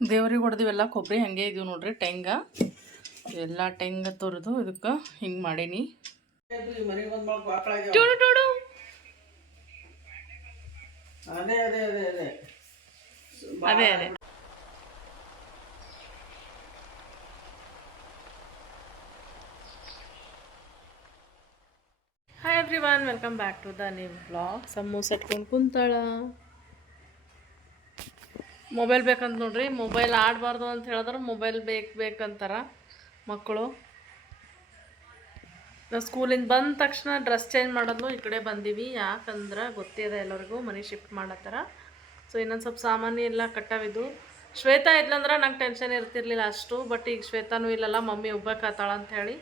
ದೇವ್ರಿಗೆ ಹೊಡೆದಿವೆಲ್ಲ ಕೊಬ್ಬರಿ ಹಂಗೆ ಇದೀವಿ ನೋಡ್ರಿ ಟೆಂಗ ಎಲ್ಲ ಟೆಂಗ ತೊರೆದು ಇದಕ್ಕೆ ಹಿಂಗೆ ಮಾಡೀನಿ. ಅದೇ ಅದೇ ಅದೇ ಅದೇ. ಅದೇ ಅದೇ. Hi everyone welcome back to the name blog samosa ಇಟ್ಕೊಂಡು ಕುಂತಾಳ. ಮೊಬೈಲ್ ಬೇಕಂತ ನೋಡ್ರಿ. ಮೊಬೈಲ್ ಆಡಬಾರ್ದು ಅಂತ ಹೇಳಿದ್ರೆ ಮೊಬೈಲ್ ಬೇಕು ಬೇಕಂತಾರ ಮಕ್ಕಳು. ನಾವು ಸ್ಕೂಲಿಂದ ಬಂದ ತಕ್ಷಣ ಡ್ರೆಸ್ ಚೇಂಜ್ ಮಾಡೋದು ಈ ಕಡೆ ಬಂದೀವಿ. ಯಾಕಂದ್ರೆ ಗೊತ್ತಿದೆ ಎಲ್ಲರಿಗೂ ಮನೆ ಶಿಫ್ಟ್ ಮಾಡತ್ತಾರ. ಸೊ ಇನ್ನೊಂದು ಸ್ವಲ್ಪ ಸಾಮಾನು ಎಲ್ಲ ಕಟ್ಟಾವಿದ್ದು ಶ್ವೇತಾ ಇದ್ಲಂದ್ರೆ ನಂಗೆ ಟೆನ್ಷನ್ ಇರ್ತಿರ್ಲಿಲ್ಲ ಅಷ್ಟು ಬಟ್ ಈಗ ಶ್ವೇತಾನೂ ಇಲ್ಲಲ್ಲ ಮಮ್ಮಿ ಒಬ್ಬಾಕತ್ತಾಳ ಅಂತ ಹೇಳಿ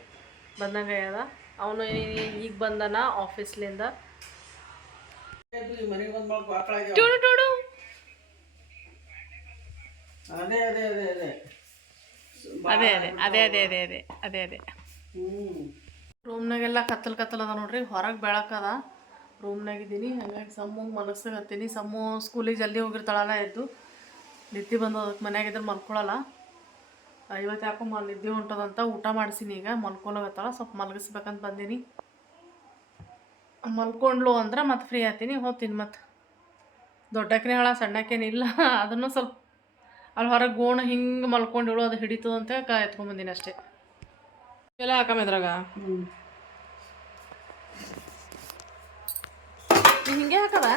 ಬಂದಂಗೆ ಅದ ಅವನು ಈಗ ಬಂದನ ಆಫೀಸ್ಲಿಂದ ಅದೇ ಅದೇ ಅದೇ ಅದೇ. ಅದೇ ಅದೇ ಅದೇ ಅದೇ ಅದೇ ಅದೇ ಅದೇ ಅದೇ ಹ್ಮ್. ರೂಮ್ನಾಗೆಲ್ಲ ಕತ್ತಲ್ ಕತ್ತಲ್ ಅದ ನೋಡ್ರಿ ಹೊರಗೆ ಬೆಳಕದ ರೂಮ್ನಾಗ ಇದ್ದೀನಿ ಹಂಗಾಗಿ ಮನಸ್ಸಾಗ ಹತ್ತೀನಿ. ಸಮ್ಮು ಸ್ಕೂಲಿಗೆ ಜಲ್ದಿ ಹೋಗಿರ್ತಾಳಲ್ಲ ಎದ್ದು. ನಿದ್ದೆ ಬಂದು ಅದಕ್ಕೆ ಮನ್ಯಾಗ ಇದ್ರೆ ಮಲ್ಕೊಳಲ್ಲ. ಇವತ್ತು ಯಾಕೋ ಮ ನಿದ್ದೆ ಹೊಂಟದಂತ ಊಟ ಮಾಡಿಸಿನಿ ಈಗ ಮಲ್ಕೊಳಗತ್ತಾಳ ಸ್ವಲ್ಪ ಮಲಗಿಸ್ಬೇಕಂತ ಬಂದೀನಿ. ಮಲ್ಕೊಂಡ್ಲು ಅಂದ್ರೆ ಮತ್ತೆ ಫ್ರೀ ಆತೀನಿ ಹೋಗ್ತೀನಿ ಮತ್ತೆ ದೊಡ್ಡಕ್ಕೇನೆ ಹೇಳ ಸಣ್ಣಕ್ಕೇನಿಲ್ಲ ಅದನ್ನು ಸ್ವಲ್ಪ ಅಲ್ಲಿ ಹೊರಗೆ ಗೋಣ ಹಿಂಗೆ ಮಲ್ಕೊಂಡಿಳು ಅದು ಹಿಡಿತದಂತ ಕ ಎತ್ಕೊಂಬಂದಿನಿ ಅಷ್ಟೇ. ಎಲ್ಲ ನೀ ಹಿಂಗೆ ಹಾಕದ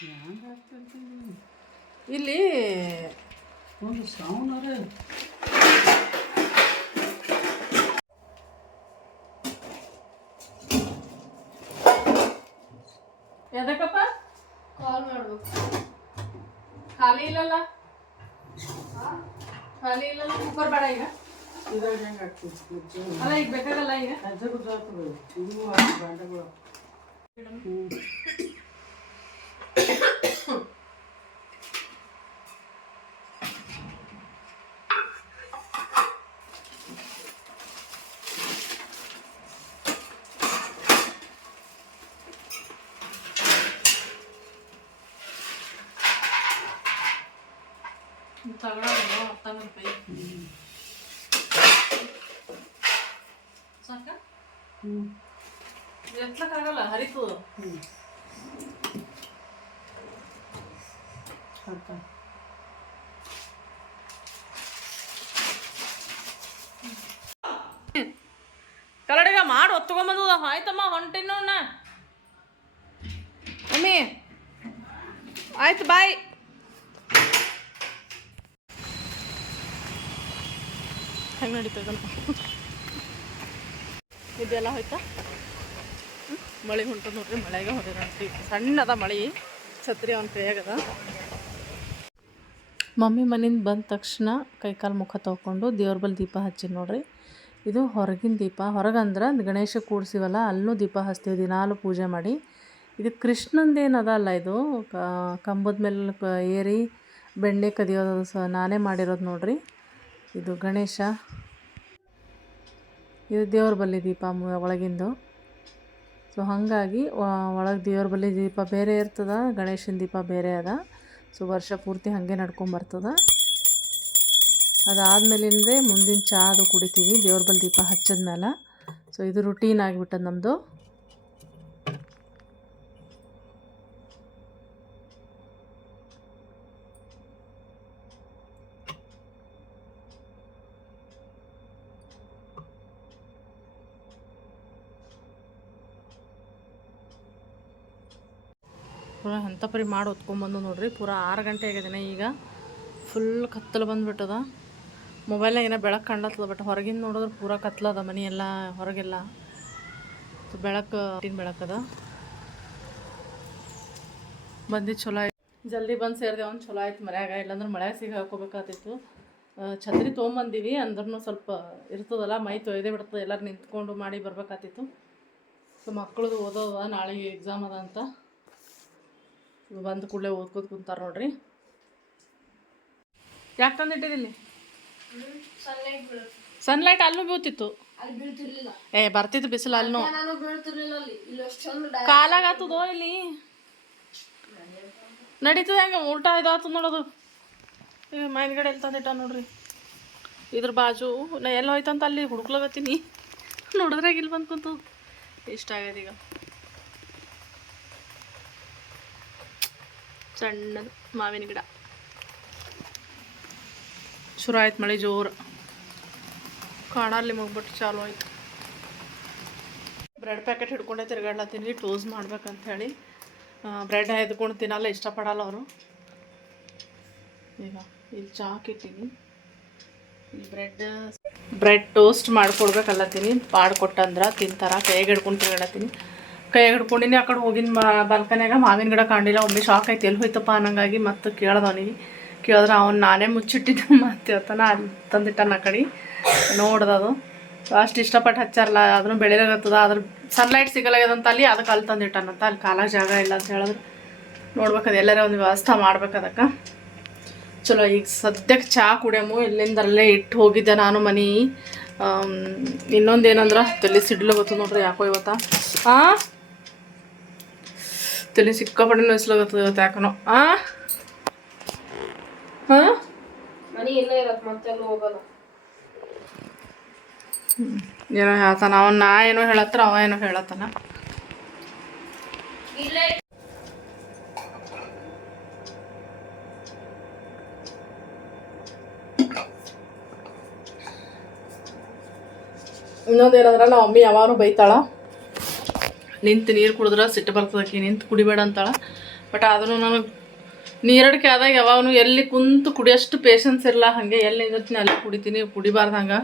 ಹ್ಯಾಂಗ ಆಗ್ತಿರ್ತೀನಿ ಇಲ್ಲಿ ಒಂದು ಸೌಂಡ್ ಎದಕ್ಕಪ್ಪ? ಕಾಲ್ ಮಾಡ್ಬೇಕು. ಖಾಲಿ ಇಲ್ಲಲ್ಲ? ಖಾಲಿ ಇಲ್ಲಲ್ಲ? ಕುಕ್ಕರ್ ಬೇಡ ಈಗ. ಹೆಂಗೆ ಹಾಕ್ತೀವಿ ಅಲ್ಲ ಈಗ ಬೇಕಾಗಲ್ಲ ಈಗ? ಗೊತ್ತಾಗ್ತದೆ ತಗೊಳ್ಳೋದು ಹತ್ತೊಂಬತ್ತು ರೂಪಾಯಿ ಸಾಕ ಎತ್ಲಕ್ಕಾಗಲ್ಲ ಹರಿತದು ಸಾಕ ಕಲಡಿಗ ಮಾಡಿ ಒತ್ಕೊಂಬಂದದ ಆಯ್ತಮ್ಮ ಹೊಂಟಿನ ಮಮ್ಮಿ, ಆಯ್ತು ಬಾಯ್ ಹೆಂಗೆ ನಡೀತದಲ್ಲ ಇದೆಲ್ಲ ಹೋಯ್ತಾ? ಮಳೆ ಹೊಂಟ ನೋಡ್ರಿ, ಮಳೆಗೆ ಹೊಡೆದ್ರಿ ಸಣ್ಣದ ಮಳೆ, ಛತ್ರಿ ಅವನ ಕೈಯಾಗದ. ಮಮ್ಮಿ ಮನೆಯಿಂದ ಬಂದ ತಕ್ಷಣ ಕೈಕಾಲು ಮುಖ ತೊಗೊಂಡು ದೇವ್ರ ಬಳಿ ದೀಪ ಹಚ್ಚಿ ನೋಡ್ರಿ. ಇದು ಹೊರಗಿನ ದೀಪ. ಹೊರಗಂದ್ರೆ ಗಣೇಶ ಕೂಡಿಸಿವಲ್ಲ, ಅಲ್ಲೂ ದೀಪ ಹಚ್ತೀವಿ, ದಿನಾಲು ಪೂಜೆ ಮಾಡಿ. ಇದು ಕೃಷ್ಣಂದೇನದ ಅಲ್ಲ ಇದು? ಕಂಬದ ಮೇಲೆ ಏರಿ ಬೆಣ್ಣೆ ಕದಿಯೋದು ಸಹ ನಾನೇ ಮಾಡಿರೋದು ನೋಡ್ರಿ. ಇದು ಗಣೇಶ. ಇದು ದೇವ್ರ ಬಲ್ಲಿ ದೀಪ ಒಳಗಿಂದು. ಸೊ ಹಾಗಾಗಿ ಒಳಗೆ ದೇವ್ರ ಬಲ್ಲಿ ದೀಪ ಬೇರೆ ಇರ್ತದ, ಗಣೇಶನ ದೀಪ ಬೇರೆ ಅದ. ಸೊ ವರ್ಷ ಪೂರ್ತಿ ಹಾಗೆ ನಡ್ಕೊಂಬರ್ತದ ಅದಾದ್ಮೇಲಿಂದ ಮುಂದಿನ ಚಹಾದು ಕುಡಿತೀವಿ, ದೇವ್ರ ಬಲ್ಲಿ ದೀಪ ಹಚ್ಚಿದ್ಮೇಲೆ ಸೊ ಇದು ರುಟೀನ್ ಆಗಿಬಿಟ್ಟದ ನಮ್ಮದು ಪೂರ ಎಂಥ ಪರಿ ಮಾಡಿ ಹೊತ್ಕೊಂಬಂದು ನೋಡ್ರಿ. ಪೂರ ಆರು ಗಂಟೆ ಆಗಿದ್ದೇನೆ ಈಗ. ಫುಲ್ ಕತ್ತಲು ಬಂದ್ಬಿಟ್ಟದ. ಮೊಬೈಲ್ನಾಗ ಏನೋ ಬೆಳಕು ಕಂಡತ್ತದ ಬಟ್ ಹೊರಗಿಂದ ನೋಡಿದ್ರೆ ಪೂರ ಕತ್ತಲದ ಮನೆ ಎಲ್ಲ, ಹೊರಗೆಲ್ಲ. ಬೆಳಕು ಬೆಳಕದ ಬಂದು ಚಲೋ ಆಯ್ತು. ಜಲ್ದಿ ಬಂದು ಸೇರಿದೆ ಅಂದ್ರೆ ಚಲೋ ಆಯ್ತು ಮನ್ಯಾಗ. ಇಲ್ಲಾಂದ್ರೆ ಮಳೆ ಸಿಗ ಹಾಕೋಬೇಕಾತಿತ್ತು ಛತ್ರಿ ತೊಗೊಂಬಂದೀವಿ ಅಂದ್ರೂ ಸ್ವಲ್ಪ ಇರ್ತದಲ್ಲ, ಮೈ ತೊಯ್ದೇ ಬಿಡ್ತದೆ. ಎಲ್ಲರೂ ನಿಂತ್ಕೊಂಡು ಮಾಡಿ ಬರ್ಬೇಕಾತಿತ್ತು. ಸೊ ಮಕ್ಕಳದು ಓದೋದ ನಾಳೆಗೆ ಎಕ್ಸಾಮ್ ಅದ ಅಂತ. ಬಂದ ಕೂಡಲೇ ಓದ್ಕೋತ ಕುಂತಾರೆ ನೋಡ್ರಿ. ಯಾಕೆ ತಂದಿಟ್ಟಿರಿಲ್ಲಿ ಸನ್ಲೈಟ್ ಅಲ್ಲೂ ಬೀಳ್ತಿತ್ತು. ಏ, ಬರ್ತಿತ್ತು ಬಿಸಿಲು ಅಲ್ಲೂ. ಕಾಲಾಗತ್ತದೋ ಇಲ್ಲಿ? ನಡೀತದೆ ಹೆಂಗೆ, ಉಲ್ಟಾ ಇದಾತದ ನೋಡೋದು. ಈಗ ಮೈನ್ಗಡೆ ಎಲ್ಲಿ ತಂದಿಟ್ಟ ನೋಡ್ರಿ. ಇದ್ರ ಬಾಜು, ನಾ ಎಲ್ಲಿ ಹೋಯ್ತಂತ ಅಲ್ಲಿ ಹುಡುಕ್ಲೋಗತ್ತೀನಿ ನೋಡಿದ್ರೆ ಇಲ್ಲಿ ಬಂದು ಕುಂತು ಇಷ್ಟ ಆಗ್ಯದ ಈಗ. ಸಣ್ಣದು ಮಾವಿನ ಗಿಡ. ಶುರು ಆಯ್ತು ಮಳೆ ಜೋರು. ಕಾಣಲ್ಲಿ ಮುಗ್ಬಿಟ್ಟು ಚಾಲು ಆಯ್ತು. ಬ್ರೆಡ್ ಪ್ಯಾಕೆಟ್ ಹಿಡ್ಕೊಂಡೆ ತಿರ್ಗಾಡ್ಲತ್ತೀನಿ ಟೋಸ್ ಮಾಡ್ಬೇಕಂತ ಹೇಳಿ. ಬ್ರೆಡ್ ಎದ್ಕೊಂಡು ತಿನ್ನಲ್ಲ, ಇಷ್ಟಪಡಲ್ಲ ಅವರು. ಈಗ ಇಲ್ಲಿ ಇಟ್ಟೀನಿ ಇಲ್ಲಿ ಬ್ರೆಡ್ ಬ್ರೆಡ್ ಟೋಸ್ಟ್ ಮಾಡ್ಕೊಡ್ಬೇಕಲ್ಲತ್ತೀನಿ. ಮಾಡ್ಕೊಟ್ಟಂದ್ರೆ ತಿಂತಾರ ಕೈಗೆ ಹಿಡ್ಕೊಂಡು ತಿರ್ಗಾಡತ್ತೀನಿ ಕೈಯಾಗ ಹಿಡ್ಕೊಂಡಿನಿ, ಆ ಕಡೆ ಹೋಗಿನ ಬಾಲ್ಕನ್ಯಾಗ. ಮಾವಿನ ಗಿಡ ಕಾಣಿಲ್ಲ ಒಮ್ಮೆ ಶಾಕ್ ಆಯ್ತು. ಎಲ್ಲಿ ಹೋಯ್ತಪ್ಪ ಅನ್ನಂಗಾಗಿ ಮತ್ತೆ ಕೇಳ್ದವನಿಗೆ ಕೇಳಿದ್ರೆ ಅವ್ನು ನಾನೇ ಮುಚ್ಚಿಟ್ಟಿದ್ದೆ ಮತ್ತೆ ಹೇಳ್ತಾನ. ಅಲ್ಲಿ ತಂದಿಟ್ಟನ ಆ ಕಡೆ. ನೋಡ್ದದು ಅಷ್ಟು ಇಷ್ಟಪಟ್ಟು ಹಚ್ಚಾರಲ್ಲ, ಅದನ್ನು ಬೆಳಿಲಾಗತ್ತದ ಅದ್ರ ಸನ್ಲೈಟ್ ಸಿಗಲಾಗ್ಯದಂತ ಅಲ್ಲಿ ಅದಕ್ಕೆ ಅಲ್ಲಿ ತಂದಿಟ್ಟಾನಂತ ಅಲ್ಲಿ ಕಾಲಾಗ ಜಾಗ ಇಲ್ಲ ಅಂತ ಹೇಳಿದ್ರೆ. ನೋಡ್ಬೇಕದು ಎಲ್ಲರ ಒಂದು ವ್ಯವಸ್ಥೆ ಮಾಡ್ಬೇಕು ಅದಕ್ಕೆ. ಚಲೋ, ಈಗ ಸದ್ಯಕ್ಕೆ ಚಹಾ ಕುಡಿಯಮು. ಇಲ್ಲಿಂದಲ್ಲೇ ಇಟ್ಟು ಹೋಗಿದ್ದೆ ನಾನು ಮನೆ. ಇನ್ನೊಂದು ಏನಂದ್ರೆ ತಲೆ ಸಿಡ್ಲು ಗೊತ್ತು ನೋಡ್ರಿ ಯಾಕೋ ಇವತ್ತ. ಆ? ತಲೆ ಸಿಕ್ಕಾಪಟ್ಟೆ ನೋಯಿಸ್ಲಾಗತ್ತದ ಇವತ್ತು ಯಾಕನೋ. ಆ? ಹಾಂ? ಮನಿ ಇಲ್ಲೇ ಇರತ್ ಮತ್ತೆ ಹೋಗಲ್ಲ ಏನೋ ಹೇಳ್ತಾನ. ಅವನ್ ನಾ ಏನೋ ಹೇಳತ್ರ ಅವ ಏನೋ ಹೇಳತ್ತಾನ. ಇನ್ನೊಂದೇನಂದ್ರೆ ಇನ್ನೊಂದು ಏನಂದ್ರೆ ನಮ್ಮ ಮಮ್ಮಿ ಯಾವಾಗ ಬೈತಾಳ. ನಿಂತು ನೀರು ಕುಡಿದ್ರೆ ಸಿಟ್ಟು ಬರ್ತದಕ್ಕೆ ನಿಂತು ಕುಡಿಬೇಡ ಅಂತಾಳೆ. ಬಟ್ ಆದರೂ ನನಗೆ ನೀರಡಿಕೆ ಆದಾಗ ಯಾವಾಗೂ ಎಲ್ಲಿ ಕುಂತು ಕುಡಿಯೋಷ್ಟು ಪೇಷನ್ಸ್ ಇರಲ್ಲ ಹಾಗೆ ಎಲ್ಲಿ ನಿಂದಿರ್ತೀನಿ ಅಲ್ಲಿ ಕುಡಿತೀನಿ ಕುಡಿಬಾರ್ದು ಹಂಗೆ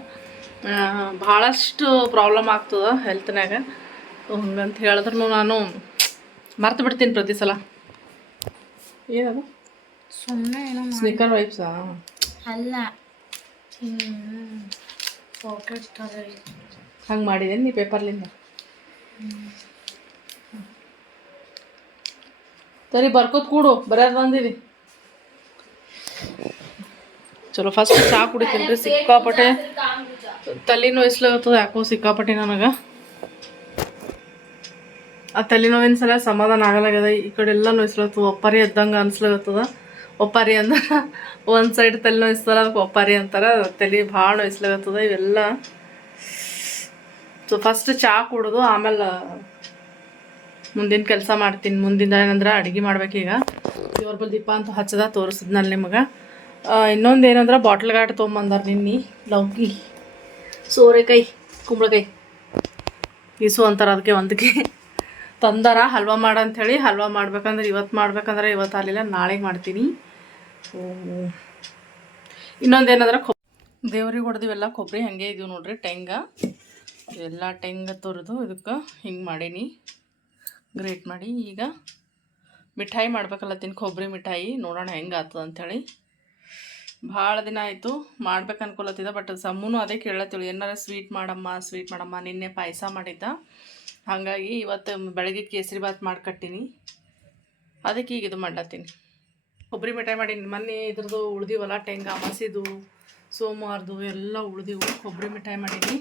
ಭಾಳಷ್ಟು ಪ್ರಾಬ್ಲಮ್ ಆಗ್ತದೆ ಹೆಲ್ತ್ನಾಗ ಹಂಗಂತ ಹೇಳಿದ್ರು ನಾನು ಮರ್ತು ಬಿಡ್ತೀನಿ ಪ್ರತಿ ಸಲ. ಏನದು? ಸುಮ್ಮನೆ ಏನೋ ಸ್ನಿಕರ್ ವೈಪ್ಸಾ ಅಲ್ಲ. ಹಂಗೆ ಮಾಡಿದೇನು ನೀ ಪೇಪರ್ಲಿಂದ ಸರಿ ಬರ್ಕೋತ್ ಕೂಡು ಬರೆಯೋದು ಬಂದಿವಿ ಚಲೋ ಫಸ್ಟ್ ಚಹಾ ಕುಡಿತೀನಿ ರೀ ಸಿಕ್ಕಾಪಟ್ಟೆ ತಲೆ ನೋಯಿಸ್ಲಾಗತ್ತದ ಯಾಕೋ ಸಿಕ್ಕಾಪಟ್ಟೆ ನನಗೆ. ಆ ತಲೆ ನೋವಿನ ಸಲ ಸಮಾಧಾನ ಆಗಲಾಗ್ಯದ, ಈ ಕಡೆ ಎಲ್ಲ ನೋಯಿಸ್ಲಾಗತ್ತದ ಒಪ್ಪಾರಿ ಎದ್ದಂಗೆ ಅನ್ಸ್ಲಾಗತ್ತದ ಒಪ್ಪಾರಿ ಅಂದ್ರೆ ಒಂದು ಸೈಡ್ ತಲೆ ನೋಯಿಸ್ತಾರ, ಅದಕ್ಕೆ ಒಪ್ಪಾರಿ ಅಂತಾರೆ, ತಲೆ ಭಾಳ ನೋಯಿಸ್ಲಾಗತ್ತದ ಇವೆಲ್ಲ. ಸೊ ಫಸ್ಟ್ ಚಹಾ ಕುಡಿದು, ಆಮೇಲೆ ಮುಂದಿನ ಕೆಲಸ ಮಾಡ್ತೀನಿ. ಮುಂದಿನ ಏನಂದ್ರೆ ಅಡುಗೆ ಮಾಡ್ಬೇಕೀಗ ದೇವ್ರ ದೀಪ ಅಂತ ಹಚ್ಚದ ತೋರಿಸಿದ್ನಲ್ಲಿ ನಿಮಗೆ. ಇನ್ನೊಂದು ಏನಂದ್ರೆ ಬಾಟ್ಲ್ ಗಾಟ್ ತೊಗೊಂಬಂದಾರ ನಿನ್ನೆ ಲೌಕಿ ಸೋರೆಕಾಯಿ, ಕುಂಬಳಕಾಯಿ. ಈಸು ಅಂತಾರೆ ಅದಕ್ಕೆ ಒಂದಕ್ಕೆ ತಂದಾರ, ಹಲ್ವಾ ಮಾಡಂಥೇಳಿ ಹಲ್ವಾ ಮಾಡ್ಬೇಕಂದ್ರೆ ಇವತ್ತು ಮಾಡ್ಬೇಕಂದ್ರೆ ಇವತ್ತು ಆಗಲಿಲ್ಲ ನಾಳೆ ಮಾಡ್ತೀನಿ. ಇನ್ನೊಂದೇನಂದ್ರೆ ಕೊಬ್, ದೇವ್ರಿಗೆ ಹೊಡೆದಿವೆಲ್ಲ ಕೊಬ್ಬರಿ ಹಂಗೆ ಇದೀವಿ ನೋಡ್ರಿ, ಟೆಂಗ. ಎಲ್ಲ ಟೆಂಗ ತೊರೆದು ಇದಕ್ಕೆ ಹಿಂಗೆ ಮಾಡೀನಿ. ಗ್ರೇಟ್ ಮಾಡಿ ಈಗ ಮಿಠಾಯಿ ಮಾಡ್ಬೇಕಲ್ಲ ತಿನ್ ಕೊಬ್ಬರಿ ಮಿಠಾಯಿ. ನೋಡೋಣ ಹೆಂಗೆ ಆಗ್ತದೆ ಅಂಥೇಳಿ ಭಾಳ ದಿನ ಆಯಿತು, ಮಾಡ್ಬೇಕು ಅನ್ಕೊಲತ್ತಿದ ಬಟ್ ಸಮ್ಮೂ ಅದೇ ಕೇಳತ್ತಿಳು ಏನಾರ ಸ್ವೀಟ್ ಮಾಡಮ್ಮ ಸ್ವೀಟ್ ಮಾಡಮ್ಮ, ನಿನ್ನೆ ಪಾಯಸ ಮಾಡಿದ್ದ. ಹಾಗಾಗಿ ಇವತ್ತು ಬೆಳಗ್ಗೆ ಕೇಸರಿ ಬಾತ್ ಮಾಡ್ಕಟ್ಟಿನಿ. ಅದಕ್ಕೆ ಈಗ ಇದು ಮಾಡ್ಲತ್ತೀನಿ ಕೊಬ್ಬರಿ ಮಿಠಾಯಿ ಮಾಡೀನಿ ಮೊನ್ನೆ ಇದ್ರದ್ದು ಉಳ್ದಿವಲ್ಲ, ಟೆಂಗ, ಮಸಿದು, ಸೋಮವಾರದು ಎಲ್ಲ ಉಳ್ದಿವು. ಕೊಬ್ಬರಿ ಮಿಠಾಯಿ ಮಾಡೀನಿ.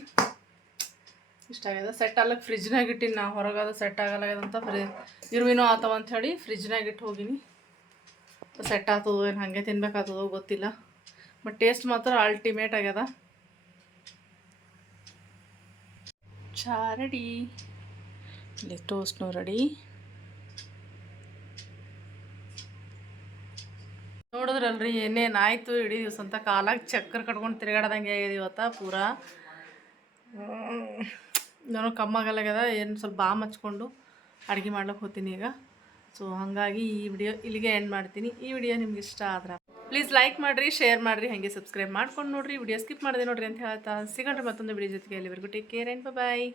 ಇಷ್ಟ ಆಗ್ಯದ ಸೆಟ್ ಆಗ್ಲಕ್ಕೆ ಫ್ರಿಜ್ನಾಗ ಇಟ್ಟಿನಿ ನಾ. ಹೊರಗದ ಸೆಟ್ ಆಗಲ್ಲಾಗ್ಯದಂತ ಫ್ರಿ ಇರುವಿನೋ ಆತವ ಅಂಥೇಳಿ ಫ್ರಿಜ್ನಾಗ ಇಟ್ಟು ಹೋಗಿನಿ. ಸೆಟ್ ಆಗ್ತದೋ ಏನು ಹಾಗೆ ತಿನ್ಬೇಕಾಗ್ತದೋ ಗೊತ್ತಿಲ್ಲ. ಬಟ್ ಟೇಸ್ಟ್ ಮಾತ್ರ ಅಲ್ಟಿಮೇಟ್ ಆಗ್ಯದ. ಚಾ ರೆಡಿ. ಇಲ್ಲಿ ಟೋಸ್ಟ್ನೂ ರೆಡಿ. ನೋಡಿದ್ರಲ್ರಿ ಏನೇನು ಆಯಿತು ಇಡೀ ದಿವಸ ಅಂತ ಕಾಲಾಗ ಚಕ್ರ ಕಟ್ಕೊಂಡು ತಿರುಗಾಡ್ದಂಗೆ ಆಗಿದೆ ಇವತ್ತ ಪೂರಾ. ನಾನು ಕಮ್ಮಾಗಲಾಗ್ಯದ ಏನು ಸ್ವಲ್ಪ ಬಾಮ್ ಹಚ್ಕೊಂಡು ಅಡುಗೆ ಮಾಡ್ಲಿಕ್ಕೆ ಹೋಗ್ತೀನಿ ಈಗ. ಸೊ ಹಾಗಾಗಿ ಈ ವಿಡಿಯೋ ಇಲ್ಲಿಗೆ ಎಂಡ್ ಮಾಡ್ತೀನಿ. ಈ ವಿಡಿಯೋ ನಿಮ್ಗೆ ಇಷ್ಟ ಆದ್ರೆ ಪ್ಲೀಸ್ ಲೈಕ್ ಮಾಡಿರಿ ಶೇರ್ ಮಾಡಿರಿ, ಹಾಗೆ ಸಬ್ಸ್ಕ್ರೈಬ್ ಮಾಡ್ಕೊಂಡು ನೋಡಿರಿ. ವಿಡಿಯೋ ಸ್ಕಿಪ್ ಮಾಡಿದೆ ನೋಡಿರಿ ಅಂತ ಹೇಳ್ತಾ ಸಿಗೋಣ್ರಿ ಮತ್ತೊಂದು ವಿಡಿಯೋ ಜೊತೆಗೆ. ಅಲ್ಲಿವರೆಗೂ ಟೇಕ್ ಕೇರ್ ಆ್ಯಂಡ್ ಬಾಯ್